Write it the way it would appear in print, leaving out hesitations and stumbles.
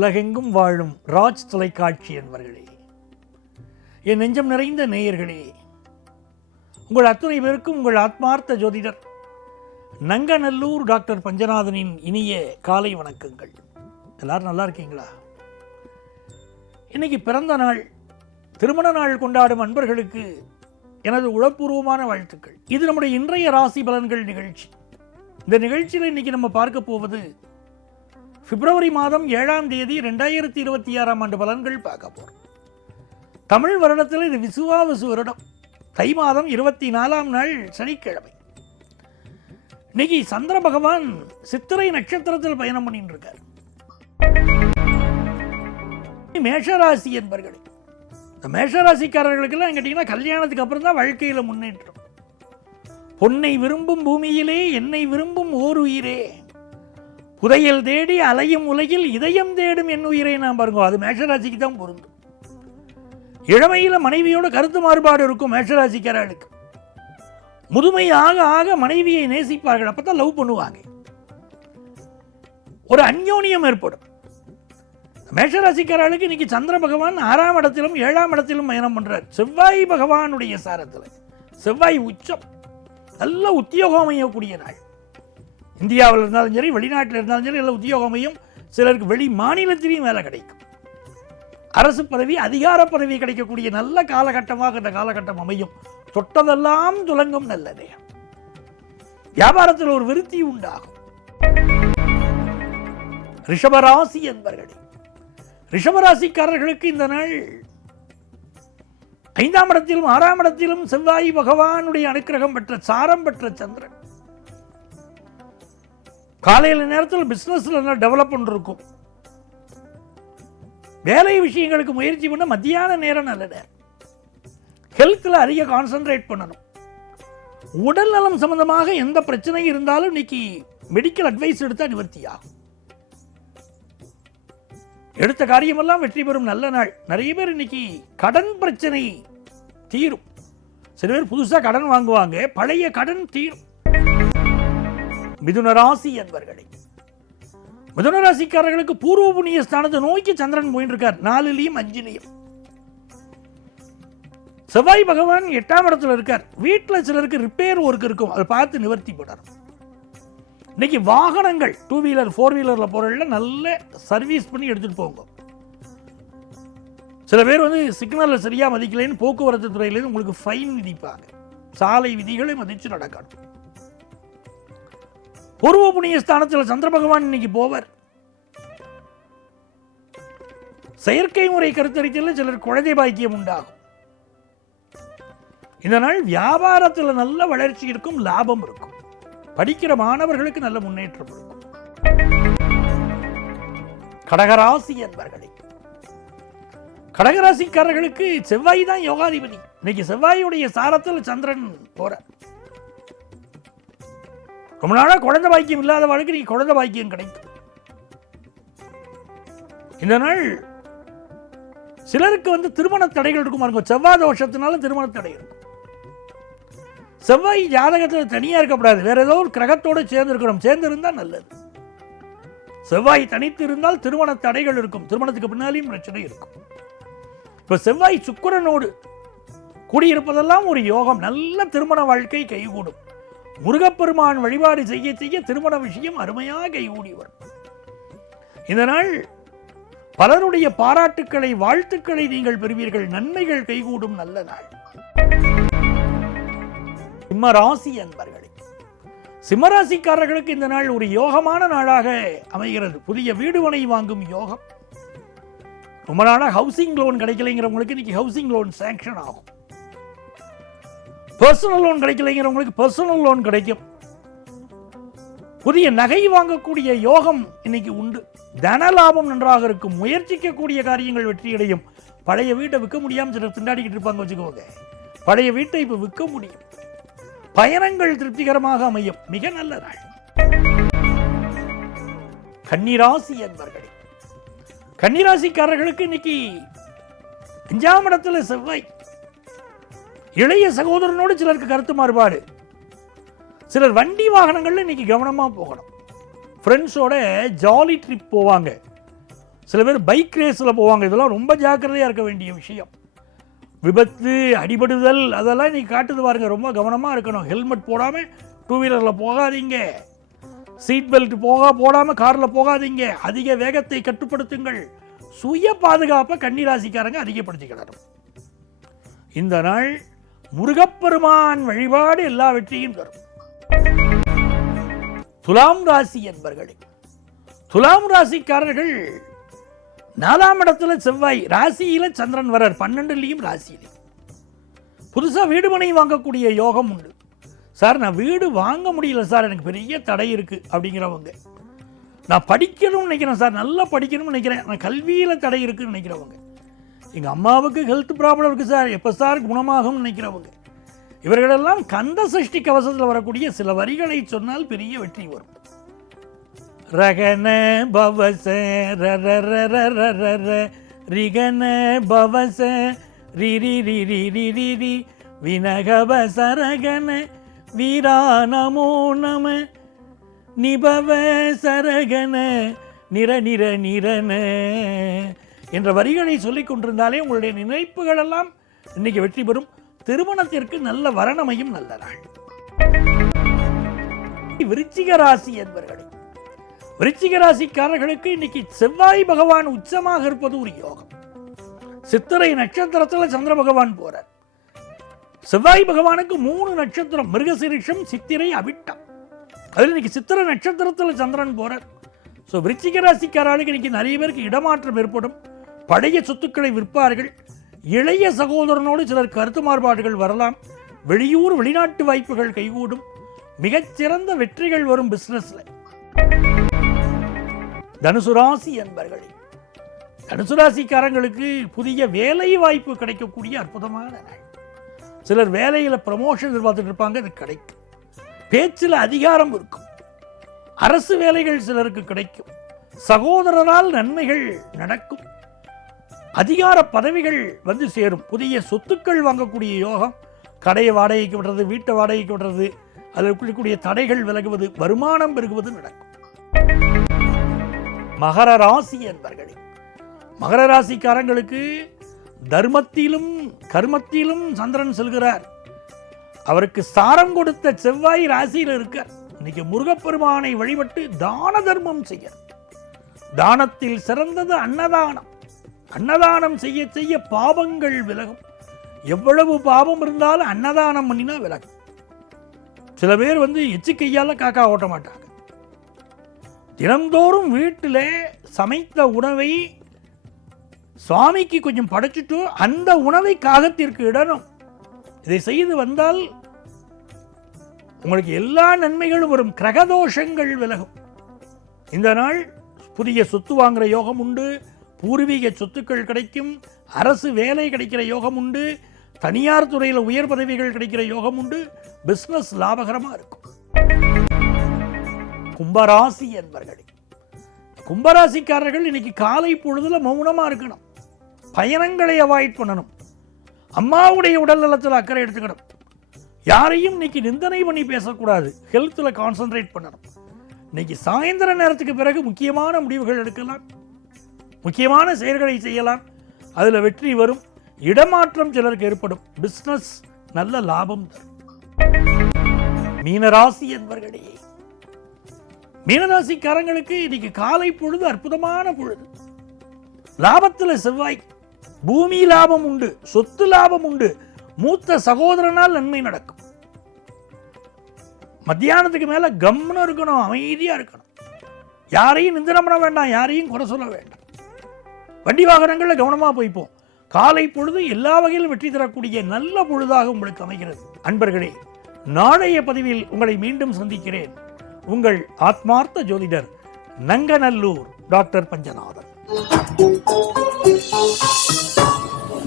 உலகெங்கும் வாழும் ராஜ் தொலைக்காட்சி என்பவர்களே, என் நெஞ்சம் நிறைந்த நேயர்களே, உங்கள் அத்துணை பேருக்கும் உங்கள் ஆத்மார்த்த ஜோதிடர் நங்கநல்லூர் டாக்டர் பஞ்சநாதனின் இனிய காலை வணக்கங்கள். எல்லாரும் நல்லா இருக்கீங்களா? இன்னைக்கு பிறந்த நாள், திருமண நாள் கொண்டாடும் அன்பர்களுக்கு எனது உளப்பூர்வமான வாழ்த்துக்கள். இது நம்முடைய இன்றைய ராசி பலன்கள் நிகழ்ச்சி. இந்த நிகழ்ச்சியில் இன்னைக்கு நம்ம பார்க்க போவது பிப்ரவரி மாதம் 7ஆம் தேதி 2026ஆம் ஆண்டு பலன்கள் பார்க்க போகிறோம். தமிழ் வருடத்தில் இது விசுவாவசு வருடம், தை மாதம் 24ஆம் நாள் சனிக்கிழமை. இன்னைக்கு சந்திர பகவான் சித்திரை நட்சத்திரத்தில் பயணம் பண்ணிட்டு இருக்கார். மேஷராசி என்பர்களே, இந்த மேஷராசிக்காரர்களுக்கெல்லாம் கேட்டீங்கன்னா கல்யாணத்துக்கு அப்புறம் தான் வாழ்க்கையில் முன்னேற்றம். பொன்னை விரும்பும் பூமியிலே என்னை விரும்பும் ஓர் உயிரே, புதையல் தேடி அலையும் உலகில் இதயம் தேடும் என் உயிரை நான் பாருங்க. அது மேஷராசிக்கு தான் பொருந்தும். இளமையில் மனைவியோட கருத்து மாறுபாடு இருக்கும் மேஷராசிக்காரர்களுக்கு. முதுமை ஆக ஆக மனைவியை நேசிப்பார்கள், அப்பதான் லவ் பண்ணுவாங்க, ஒரு அந்யோன்யம் ஏற்படும். மேஷராசிக்காரர்களுக்கு இன்னைக்கு சந்திர பகவான் 6ஆம் இடத்திலும் 7ஆம் இடத்திலும் பயணம் பண்றார். செவ்வாய் பகவானுடைய சாரத்தில், செவ்வாய் உச்சம், நல்ல உத்தியோகம் அமையக்கூடிய நாள். இந்தியாவில் இருந்தாலும் சரி, வெளிநாட்டில் இருந்தாலும் சரி, நல்ல உத்தியோகம் அமையும். சிலருக்கு வெளி மாநிலத்திலையும் வேலை கிடைக்கும். அரசு பதவி, அதிகார பதவி கிடைக்கக்கூடிய நல்ல காலகட்டமாக இந்த காலகட்டம் அமையும். தொட்டதெல்லாம் துலங்கும் நல்ல நேரம். வியாபாரத்தில் ஒரு விருத்தி உண்டாகும். ரிஷபராசி என்பர்களே, ரிஷபராசிக்காரர்களுக்கு இந்த நாள் 5ஆம் இடத்திலும் 6ஆம் இடத்திலும் செவ்வாய் பகவானுடைய அனுக்கிரகம் பெற்ற சாரம் பெற்ற சந்திரன். காலையில் நேரத்தில் பிசினஸ்ல டெவலப்மெண்ட் இருக்கும். வேலை விஷயங்களுக்கு முயற்சி பண்ண மத்தியான நேரம் நல்ல நேரம். ஹெல்த்தில் அதிக கான்சென்ட்ரேட் பண்ணணும். உடல் நலம் சம்பந்தமாக எந்த பிரச்சனை இருந்தாலும் இன்னைக்கு மெடிக்கல் அட்வைஸ் எடுத்தால் நிவர்த்தி ஆகும். எடுத்த காரியமெல்லாம் வெற்றி பெறும் நல்ல நாள். நிறைய பேர் இன்னைக்கு கடன் பிரச்சனை தீரும். சில பேர் புதுசாக கடன் வாங்குவாங்க, பழைய கடன் தீரும். மிதுன ராசி என்பர்களே, மிதுன ராசிக்காரர்களுக்கு பூர்வ புண்ணிய ஸ்தானத்தை நோக்கி சந்திரன் போயிட்டு இருக்கார். 4லையும் 5லையும் செவ்வாய் பகவான் 8ஆம் இடத்துல இருக்கார். வீட்டில் சிலருக்கு ரிப்பேர் ஒர்க் இருக்கும், அதை பார்த்து நிவர்த்தி பண்ணணும். இன்னைக்கு வாகனங்கள் 2 வீலர் 4 வீலரில் போகிறதுல நல்ல சர்வீஸ் பண்ணி எடுத்துகிட்டு போங்க. சில பேர் சிக்னலில் சரியாக மதிக்கலைன்னு போக்குவரத்து துறையிலேருந்து உங்களுக்கு ஃபைன் விதிப்பாங்க. சாலை விதிகளை மதித்து நடக்கணும். பூர்வ புண்ணிய ஸ்தானத்தில் சந்திர பகவான் இன்னைக்கு போவர். செயற்கை முறை கருத்தரித்தல் சிலர் குழந்தை பாக்கியம் உண்டாகும். இந்த நாள் வியாபாரத்தில் நல்ல வளர்ச்சி இருக்கும், லாபம் இருக்கும். படிக்கிற மாணவர்களுக்கு நல்ல முன்னேற்றம் இருக்கும். கடகராசி என்பர்களே, கடகராசிக்காரர்களுக்கு செவ்வாய் தான் யோகாதிபதி. இன்னைக்கு செவ்வாயுடைய சாரத்தில் சந்திரன் போற. ரொம்ப நாளாக குழந்தை பாக்கியம் இல்லாதவர்களுக்கு நீங்க குழந்தை பாக்கியம் கிடைக்கும். இந்த நாள் சிலருக்கு திருமண தடைகள் இருக்கும். செவ்வாய் தோஷத்தினால திருமண தடை இருக்கும். செவ்வாய் ஜாதகத்தில் தனியா இருக்கக்கூடாது, வேற ஏதோ ஒரு கிரகத்தோடு சேர்ந்து இருக்கணும். சேர்ந்து இருந்தால் நல்லது. செவ்வாய் தனித்து இருந்தால் திருமண தடைகள் இருக்கும், திருமணத்துக்கு பின்னாலேயும் பிரச்சனை இருக்கும். இப்ப செவ்வாய் சுக்கிரனோடு கூடியிருப்பதெல்லாம் ஒரு யோகம். நல்ல திருமண வாழ்க்கை கைகூடும். முருகப்பெருமான் வழிபாடு செய்ய செய்ய திருமண விஷயம் அருமையாக கைகூடி வரும். இந்த நாள் பலருடைய பாராட்டுக்களை, வாழ்த்துக்களை நீங்கள் பெறுவீர்கள். நன்மைகள் கைகூடும் நல்ல நாள். சிம்மராசி என்பர்களே, சிம்மராசிக்காரர்களுக்கு இந்த நாள் ஒரு யோகமான நாளாக அமைகிறது. புதிய வீடு மனை வாங்கும் யோகம். ரொம்ப நாளாக ஹவுசிங் லோன் கிடைக்கலைங்கிறவங்களுக்கு இன்னைக்கு ஹவுசிங் லோன் சாங்ஷன் ஆகும். பர்சனல் லோன் கிடைக்கலைங்கிறவங்களுக்கு பர்சனல் லோன் கிடைக்கும். புதிய நகை வாங்கக்கூடிய யோகம் இன்னைக்கு உண்டு. தன லாபம் நன்றாக இருக்கும். முயற்சிக்கக்கூடிய காரியங்கள் வெற்றியடையும். பழைய வீட்டை விற்க முடியாமல் சிலர் திண்டாடிக்கிட்டு இருப்பாங்க வச்சுக்கோங்க. பழைய வீட்டை இப்ப விற்க முடியும். பயணங்கள் திருப்திகரமாக அமையும். மிக நல்ல நாள். கன்னிராசி என்பர்களே, கன்னிராசிக்காரர்களுக்கு இன்னைக்கு 5ஆம் இடத்துல செவ்வாய். இளைய சகோதரனோடு சிலருக்கு கருத்து மாறுபாடு. சிலர் வண்டி வாகனங்கள்ல இன்னைக்கு கவனமா போகணும். ஃப்ரெண்ட்ஸோட ஜாலி ட்ரிப் போவாங்க. சில பேர் பைக் ரேஸில் போவாங்க. இதெல்லாம் ரொம்ப ஜாக்கிரதையாக இருக்க வேண்டிய விஷயம். விபத்து, அடிபடுதல் அதெல்லாம் இன்றைக்கி காட்டுது பாருங்க. ரொம்ப கவனமாக இருக்கணும். ஹெல்மெட் போடாமல் டூ வீலரில் போகாதீங்க. சீட் பெல்ட் போடாமல் காரில் போகாதீங்க. அதிக வேகத்தை கட்டுப்படுத்துங்கள். சுய பாதுகாப்பை கன்னிராசிக்காரங்க அதிகப்படுத்திக்கிடணும். இந்த நாள் முருகப்பெருமான் வழிபாடு எல்லா வெற்றியும் தரும். துலாம் ராசி என்பர்களே, துலாம் ராசிக்காரர்கள் 4ஆம் இடத்துல செவ்வாய், ராசியில சந்திரன் வரார், 12லையும் ராசியில. புதுசா வீடு மனை வாங்கக்கூடிய யோகம் உண்டு. சார் நான் வீடு வாங்க முடியல சார், எனக்கு பெரிய தடை இருக்கு அப்படிங்கிறவங்க, நான் படிக்கணும்னு நினைக்கிறேன் சார், நல்லா படிக்கணும்னு நினைக்கிறேன், நான் கல்வியில் தடை இருக்குன்னு நினைக்கிறவங்க, எங்கள் அம்மாவுக்கு ஹெல்த் ப்ராப்ளம் இருக்குது சார், எப்போ சார் குணமாகும்னு நினைக்கிறவங்க, இவர்களெல்லாம் கந்த சஷ்டி கவசத்தில் வரக்கூடிய சில வரிகளை சொன்னால் பெரிய வெற்றி வரும். ரகன பவச ரிகன பவச ரிரி ரிரி ரிரி ரி வினகவ சரகன வீரா நமோ நம நிபவ சரகன நிர நிர நிரன என்ற வரிகளை சொல்லிக் கொண்டிருந்தாலே உங்களுடைய நினைப்புகள் எல்லாம் இன்னைக்கு வெற்றி பெறும். திருமணத்திற்கு நல்ல வரணமையும் நல்ல நாள். விருச்சிக ராசி என்பவர்களே, விருச்சிக ராசிக்காரர்களுக்கு இன்னைக்கு செவ்வாய் பகவான் உச்சமாக இருப்பது ஒரு யோகம். சித்திரை நட்சத்திரத்தில் சந்திர பகவான் போறார். செவ்வாய் பகவானுக்கு 3 நட்சத்திரம், மிருகசீரிஷம், சித்திரை, அவிட்டம். அதில் இன்னைக்கு சித்திரை நட்சத்திரத்தில் சந்திரன் போறார். ஸோ விருச்சிக ராசிக்காரர்களுக்கு இன்னைக்கு நிறைய பேருக்கு இடமாற்றம் ஏற்படும். பழைய சொத்துக்களை விற்பார்கள். இளைய சகோதரனோடு சிலர் கருத்து மாறுபாடுகள் வரலாம். வெளியூர் வெளிநாட்டு வாய்ப்புகள் கைகூடும். மிகச்சிறந்த வெற்றிகள் வரும் பிசினஸ்ல. தனுசு ராசி என்பர்களே, தனுசு ராசிக்காரங்களுக்கு புதிய வேலை வாய்ப்பு கிடைக்கக்கூடிய அற்புதமான நாள். சிலர் வேலையில் ப்ரமோஷன் எதிர்பார்த்துட்டு இருப்பாங்க, அது கிடைக்கும். பேச்சில் அதிகாரம் இருக்கும். அரசு வேலைகள் சிலருக்கு கிடைக்கும். சகோதரரால் நன்மைகள் நடக்கும். அதிகார பதவிகள் வந்து சேரும். புதிய சொத்துக்கள் வாங்கக்கூடிய யோகம். கடையை வாடகைக்கு விடுறது, வீட்டை வாடகைக்கு விடுறது, அதில் இருக்கக்கூடிய தடைகள் விலகுவது, வருமானம் பெருகுவது நடக்கும். மகர ராசி என்பர்களே, மகர ராசிக்காரங்களுக்கு தர்மத்திலும் கர்மத்திலும் சந்திரன் செல்கிறார். அவருக்கு சாரம் கொடுத்த செவ்வாய் ராசியில் இருக்கார். இன்னைக்கு முருகப்பெருமானை வழிபட்டு தான தர்மம் செய்ய. தானத்தில் சிறந்தது அன்னதானம். அன்னதானம் செய்ய செய்ய பாவங்கள் விலகும். எவ்வளவு பாவம் இருந்தாலும் அன்னதானம் பண்ணினா விலகும். சில பேர் எச்சு கையால காக்கா ஓட்ட மாட்டாங்க. தினந்தோறும் வீட்டில் சமைத்த உணவை சுவாமிக்கு கொஞ்சம் படைச்சிட்டு அந்த உணவை காகத்திற்கு இடணும். இதை செய்து வந்தால் உங்களுக்கு எல்லா நன்மைகளும் வரும். கிரகதோஷங்கள் விலகும். இந்த நாள் புதிய சொத்து வாங்குற யோகம் உண்டு. பூர்வீக சொத்துக்கள் கிடைக்கும். அரசு வேலை கிடைக்கிற யோகம் உண்டு. தனியார் துறையில் உயர் பதவிகள் கிடைக்கிற யோகம் உண்டு. பிசினஸ் லாபகரமாக இருக்கும். கும்பராசி என்பர்களே, கும்பராசிக்காரர்கள் இன்னைக்கு காலை பொழுதுல மௌனமா இருக்கணும். பயணங்களை அவாய்ட் பண்ணணும். அம்மாவுடைய உடல் நலத்தில் அக்கறை எடுத்துக்கணும். யாரையும் இன்னைக்கு நிந்தனை பண்ணி பேசக்கூடாது. ஹெல்த்தில் கான்சென்ட்ரேட் பண்ணணும். இன்னைக்கு சாயந்தர நேரத்துக்கு பிறகு முக்கியமான முடிவுகள் எடுக்கலாம். முக்கியமான செயல்களை செய்யலாம். அதில் வெற்றி வரும். இடமாற்றம் சிலருக்கு ஏற்படும். பிஸ்னஸ் நல்ல லாபம் தரும். மீனராசி என்பர்களே, மீனராசிக்காரங்களுக்கு இன்னைக்கு காலை பொழுது அற்புதமான பொழுது. லாபத்தில் செவ்வாய். பூமி லாபம் உண்டு. சொத்து லாபம் உண்டு. மூத்த சகோதரனால் நன்மை நடக்கும். மத்தியானத்துக்கு மேல கம்னு இருக்கணும். அமைதியா இருக்கணும். யாரையும் நிந்தனம் பண்ண வேண்டாம். யாரையும் குறை சொல்ல வேண்டாம். வண்டி வாகனங்களில் கவனமாக போய்ப்போம். காலை பொழுது எல்லா வகையிலும் வெற்றி தரக்கூடிய நல்ல பொழுதாக உங்களுக்கு அமைகிறது. அன்பர்களே, நாளைய பதிவில் உங்களை மீண்டும் சந்திக்கிறேன். உங்கள் ஆத்மார்த்த ஜோதிடர் நங்கநல்லூர் டாக்டர் பஞ்சநாதன்.